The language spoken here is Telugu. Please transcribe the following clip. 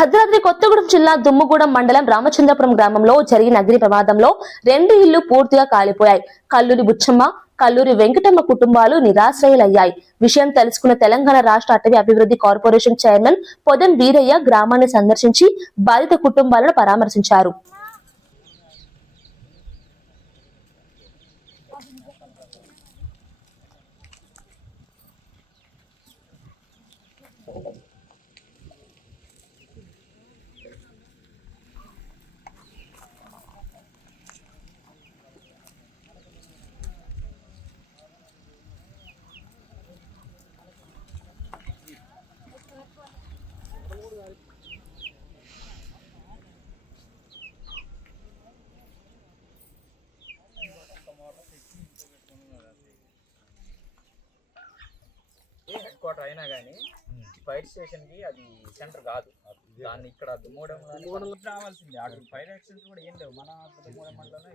భద్రాద్రి కొత్తగూడెం జిల్లా దుమ్ముగూడెం మండలం రామచంద్రపురం గ్రామంలో జరిగిన అగ్ని ప్రమాదంలో 2 ఇళ్లు పూర్తిగా కాలిపోయాయి. కల్లూరి బుచ్చమ్మ, కల్లూరి వెంకటమ్మ కుటుంబాలు నిరాశ్రయులయ్యాయి. విషయం తెలుసుకున్న తెలంగాణ రాష్ట్ర అటవీ అభివృద్ధి కార్పొరేషన్ చైర్మన్ పొదం వీరయ్య గ్రామాన్ని సందర్శించి బాధిత కుటుంబాలను పరామర్శించారు. హెడ్ క్వార్టర్ అయినా కానీ ఫైర్ స్టేషన్ కి అది సెంటర్ కాదు. దాన్ని ఇక్కడ దుమ్మూడెం రావాల్సింది. అక్కడ ఫైర్ యాక్సిడెంట్ కూడా ఏం లేవు మన దుమ్మూడెం మండలంలో.